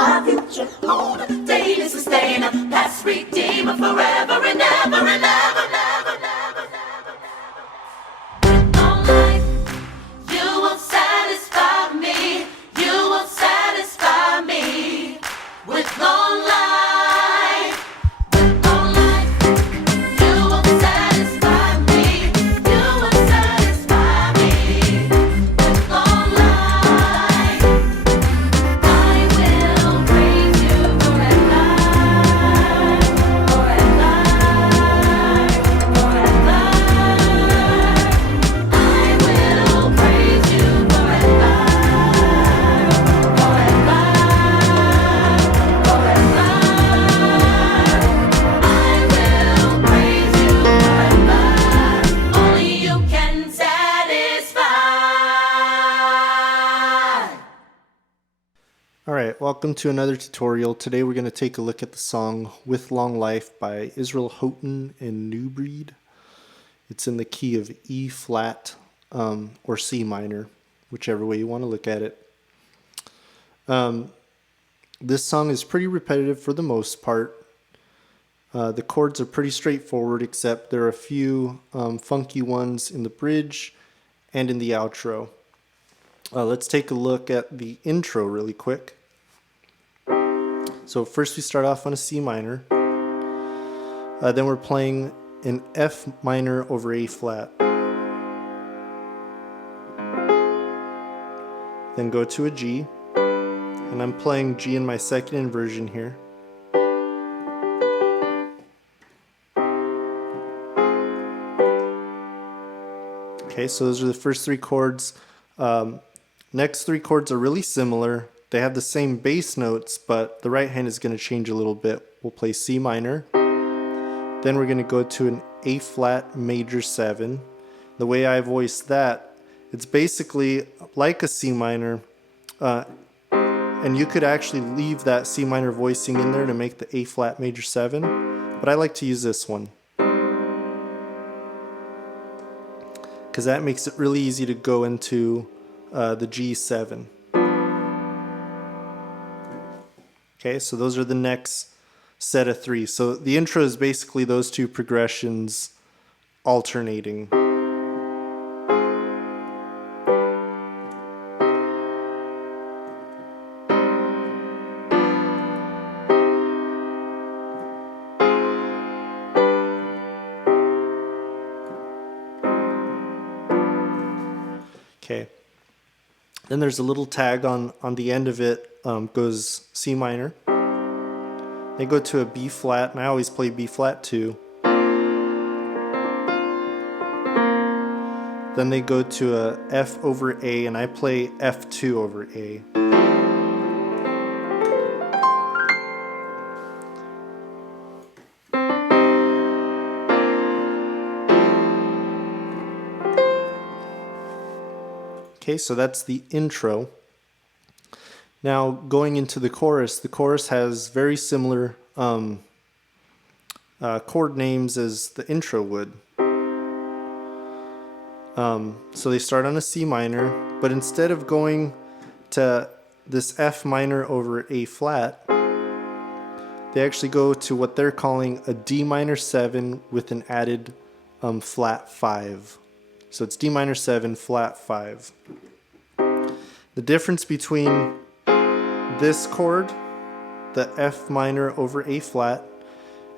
my future holder, daily sustainer, past redeemer, forever and ever and ever, never, never, never, never. With long life, you will satisfy me. You will satisfy me. With long life, with long life, you will satisfy me. You will satisfy me. With long life, I will praise you forever, forever, forever. I will praise you forever, forever, forever. I will praise you forever. Only you can satisfy. Alright, welcome to another tutorial. Today we're going to take a look at the song With Long Life by Israel Houghton and New Breed. It's in the key of E flat or C minor, whichever way you want to look at it. This song is pretty repetitive for the most part. The chords are pretty straightforward, except there are a few funky ones in the bridge and in the outro. Let's take a look at the intro really quick. So first we start off on a C minor. Then we're playing an F minor over A flat. Then go to a G. And I'm playing G in my second inversion here. Okay, so those are the first three chords. Next three chords are really similar. They have the same bass notes, but the right hand is going to change a little bit. We'll play C minor. Then we're going to go to an A flat major 7. The way I voice that, it's basically like a C minor, and you could actually leave that C minor voicing in there to make the A flat major 7, but I like to use this one because that makes it really easy to go into the G7. Okay, so those are the next set of three. So the intro is basically those two progressions alternating. Okay. Then there's a little tag on the end of it, goes C minor. They go to a B flat, and I always play B flat too. Then they go to a F over A, and I play F2 over A. Okay, so that's the intro. Now going into the chorus has very similar chord names as the intro would. So they start on a C minor, but instead of going to this F minor over A flat, they actually go to what they're calling a D minor 7 with an added flat 5. So it's D minor 7, flat 5. The difference between this chord, the F minor over A flat,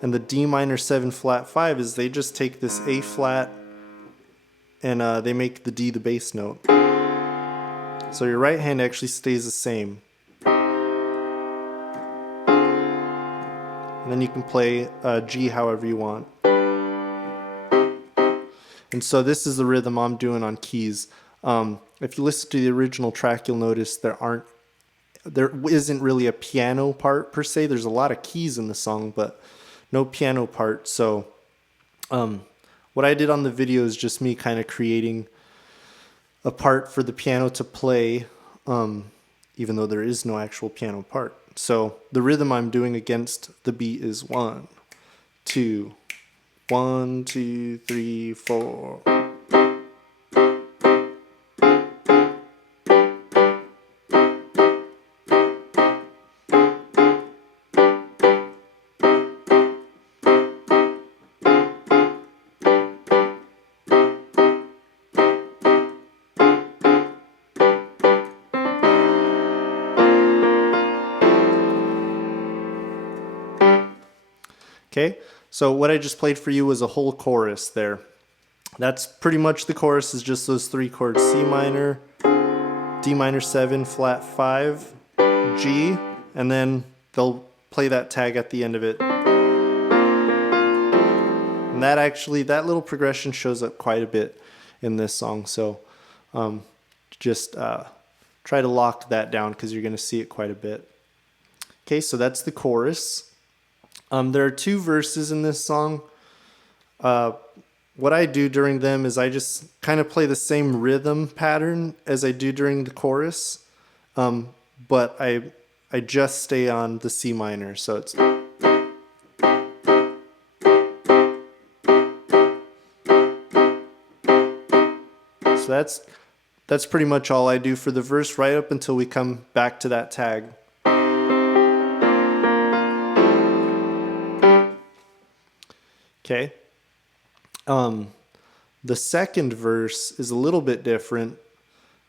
and the D minor 7 flat 5 is they just take this A flat and they make the D the bass note. So your right hand actually stays the same. And then you can play G however you want. And so this is the rhythm I'm doing on keys. If you listen to the original track, you'll notice there isn't really a piano part per se. There's a lot of keys in the song, but no piano part. So what I did on the video is just me kind of creating a part for the piano to play, even though there is no actual piano part. So the rhythm I'm doing against the beat is 1, 2, 1, 2, 3, 4. Okay, so what I just played for you was a whole chorus there. That's pretty much the chorus, is just those three chords: C minor, D minor 7, flat 5, G, and then they'll play that tag at the end of it. And that little progression shows up quite a bit in this song, so just try to lock that down because you're going to see it quite a bit. Okay, so that's the chorus. There are two verses in this song. What I do during them is I just kind of play the same rhythm pattern as I do during the chorus, but I just stay on the C minor. So it's that's pretty much all I do for the verse right up until we come back to that tag. Okay. The second verse is a little bit different.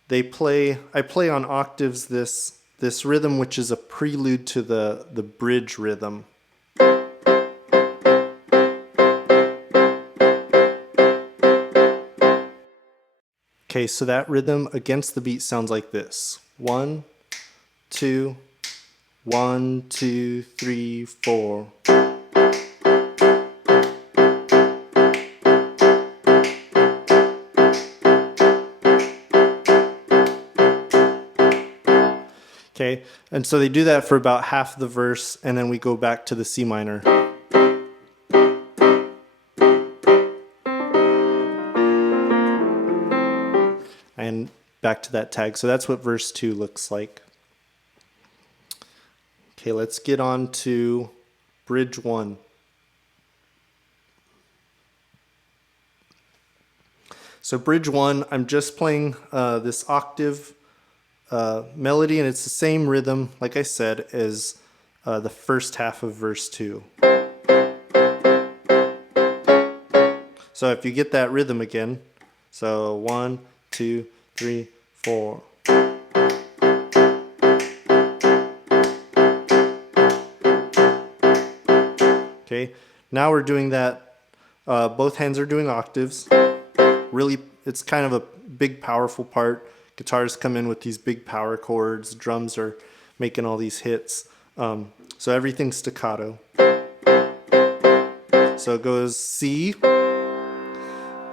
I play on octaves this rhythm, which is a prelude to the bridge rhythm. Okay, so that rhythm against the beat sounds like this. 1, 2, 1, 2, 3, 4. Okay, and so they do that for about half the verse, and then we go back to the C minor. And back to that tag. So that's what verse 2 looks like. Okay, let's get on to bridge 1. So bridge 1, I'm just playing this octave melody, and it's the same rhythm, like I said, as the first half of verse 2. So if you get that rhythm again, so 1, 2, 3, 4. Okay, now we're doing that, both hands are doing octaves. Really, it's kind of a big, powerful part. Guitars come in with these big power chords. Drums are making all these hits. So everything's staccato. So it goes C.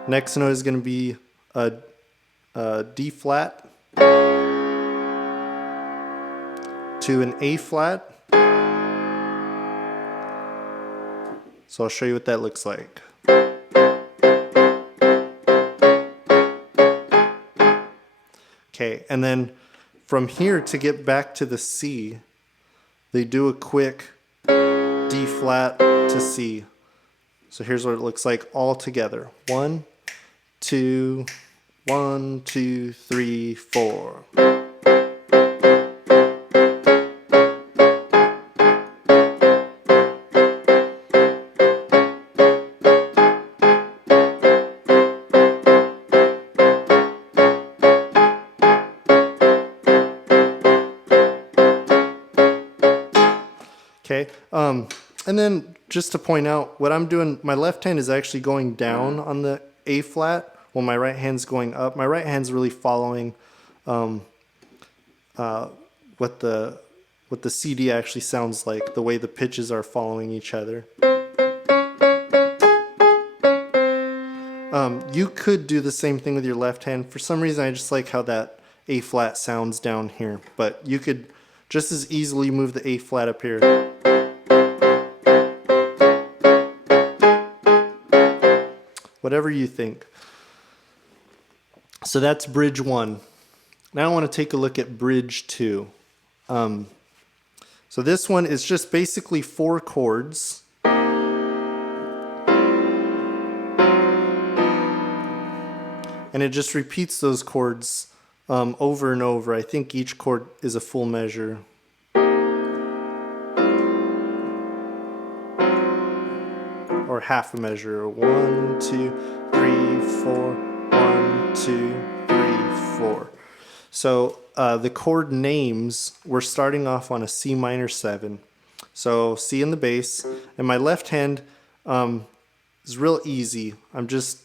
Next note is going to be a D flat to an A flat. So I'll show you what that looks like. Okay, and then from here to get back to the C, they do a quick D flat to C. So here's what it looks like all together. 1, 2, 1, 2, 3, 4. Okay, and then just to point out, what I'm doing, my left hand is actually going down on the A flat, while my right hand's going up. My right hand's really following what the CD actually sounds like, the way the pitches are following each other. You could do the same thing with your left hand. For some reason, I just like how that A flat sounds down here, but you could just as easily move the A flat up here. Whatever you think. So that's bridge 1. Now I want to take a look at bridge 2. So this one is just basically 4 chords. And it just repeats those chords over and over. I think each chord is a full measure. Or half a measure. 1, 2, 3, 4. 1, 2, 3, 4. So the chord names, we're starting off on a C minor 7. So C in the bass, and my left hand is real easy. I'm just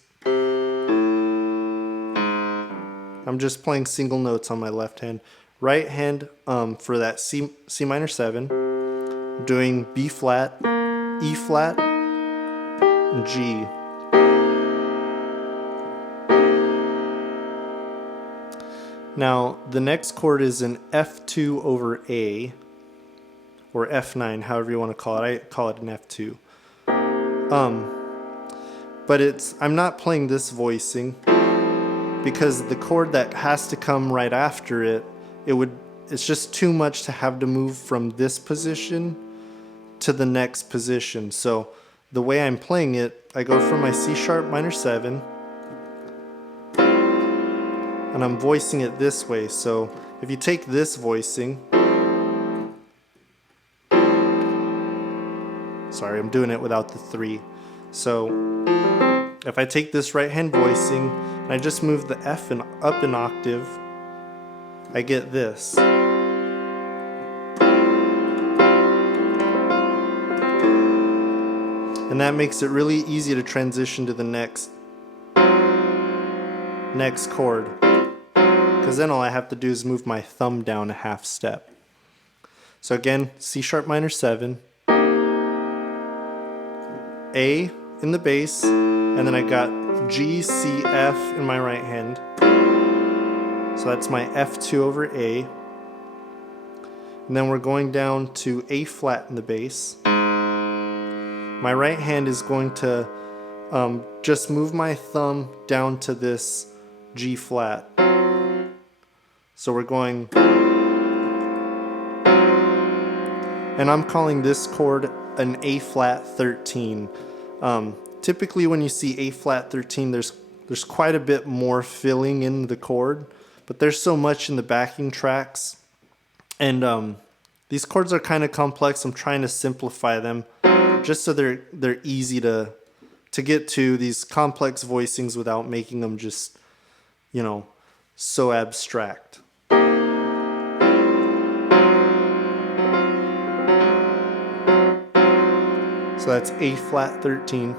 playing single notes on my left hand. Right hand for that C minor 7, I'm doing B flat, E flat, and G. Now the next chord is an F2 over A, or F9, however you want to call it. I call it an F2. But I'm not playing this voicing because the chord that has to come right after it's just too much to have to move from this position to the next position. So the way I'm playing it, I go from my C sharp minor 7 and I'm voicing it this way. So if you take this voicing, sorry, I'm doing it without the 3. So if I take this right hand voicing and I just move the F up an octave, I get this. And that makes it really easy to transition to the next chord. Because then all I have to do is move my thumb down a half step. So again, C sharp minor 7, A in the bass, and then I got G, C, F in my right hand. So that's my F2 over A. And then we're going down to A flat in the bass. My right hand is going to just move my thumb down to this G flat. So we're going, and I'm calling this chord an A flat 13. Typically when you see A flat 13, there's quite a bit more filling in the chord, but there's so much in the backing tracks. And these chords are kind of complex. I'm trying to simplify them just so they're easy to get to these complex voicings without making them just, so abstract. So that's A flat 13.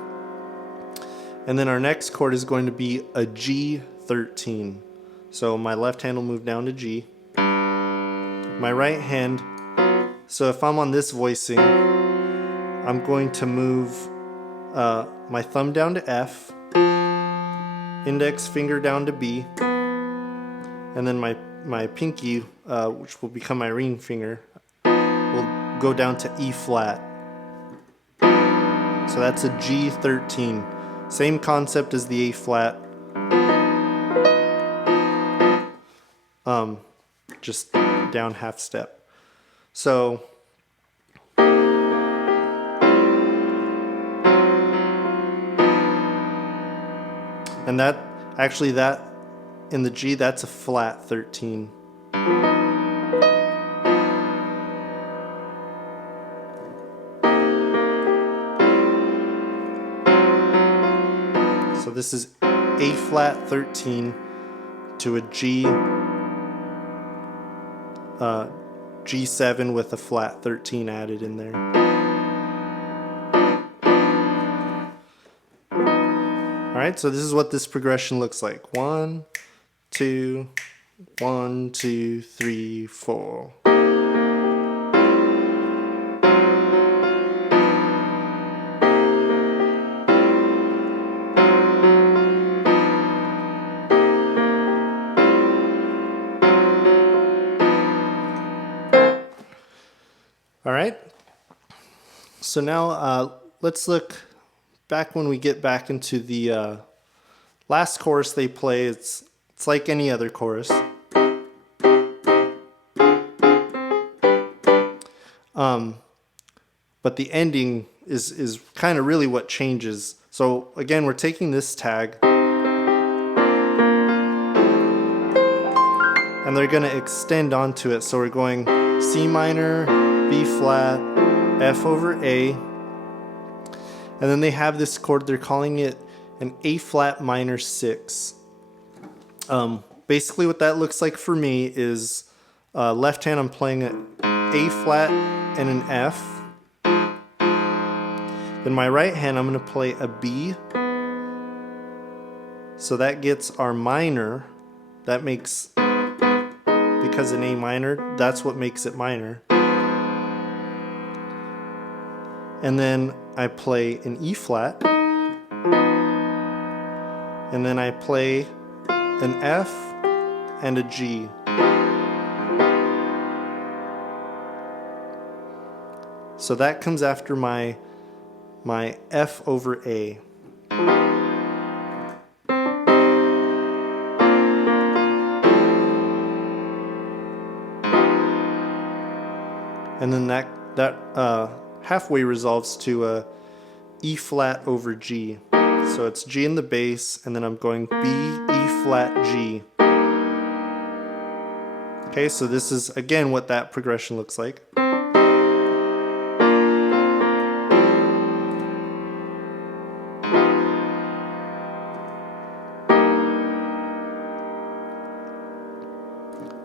And then our next chord is going to be a G 13. So my left hand will move down to G. My right hand, so if I'm on this voicing, I'm going to move my thumb down to F, index finger down to B, and then my pinky, which will become my ring finger, will go down to E flat. So that's a G 13. Same concept as the A flat. Just down half step. So and that in the G, that's a flat 13. So this is A flat 13 to a G7 with a flat 13 added in there. Alright, so this is what this progression looks like. 1, 2, 1, 2, 3, 4. Alright, so now let's look back when we get back into the last chorus they play. It's like any other chorus. But the ending is kind of really what changes. So again, we're taking this tag and they're going to extend onto it. So we're going C minor, B flat, F over A, and then they have this chord, they're calling it an A flat minor 6. Basically what that looks like for me is left hand I'm playing an A flat and an F, Then my right hand, I'm going to play a B. So that gets our minor. That makes, because in A minor, that's what makes it minor. And then I play an E flat. And then I play an F and a G. So that comes after my F over A. And then that halfway resolves to a E flat over G. So it's G in the bass, and then I'm going B, E flat, G. Okay, so this is again what that progression looks like.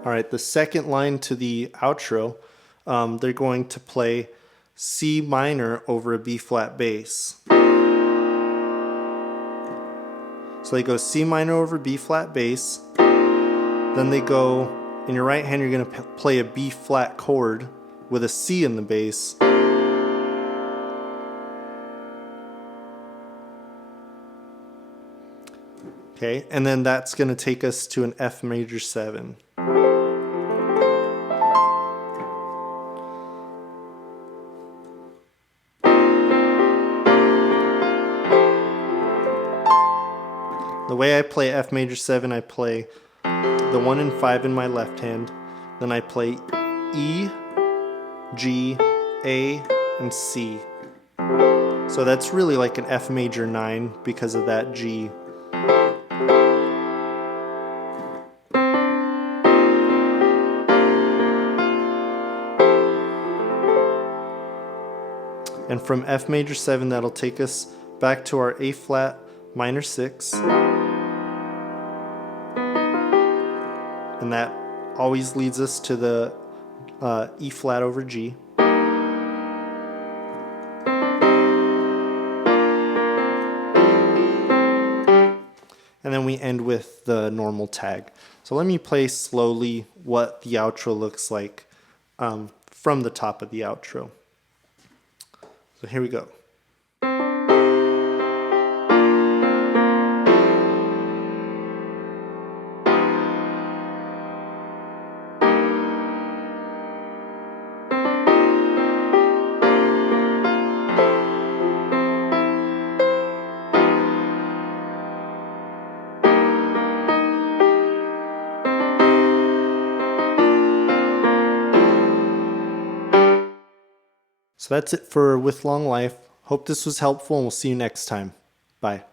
All right, the second line to the outro, they're going to play C minor over a B flat bass. So they go C minor over B flat bass, then they go, in your right hand you're going to play a B flat chord with a C in the bass. Okay, and then that's going to take us to an F major 7. The way I play F major 7, I play the 1 and 5 in my left hand, then I play E, G, A, and C. So that's really like an F major 9 because of that G. And from F major 7, that'll take us back to our A flat minor 6. And that always leads us to the E flat over G. And then we end with the normal tag. So let me play slowly what the outro looks like from the top of the outro. So here we go. So that's it for With Long Life. Hope this was helpful, and we'll see you next time. Bye.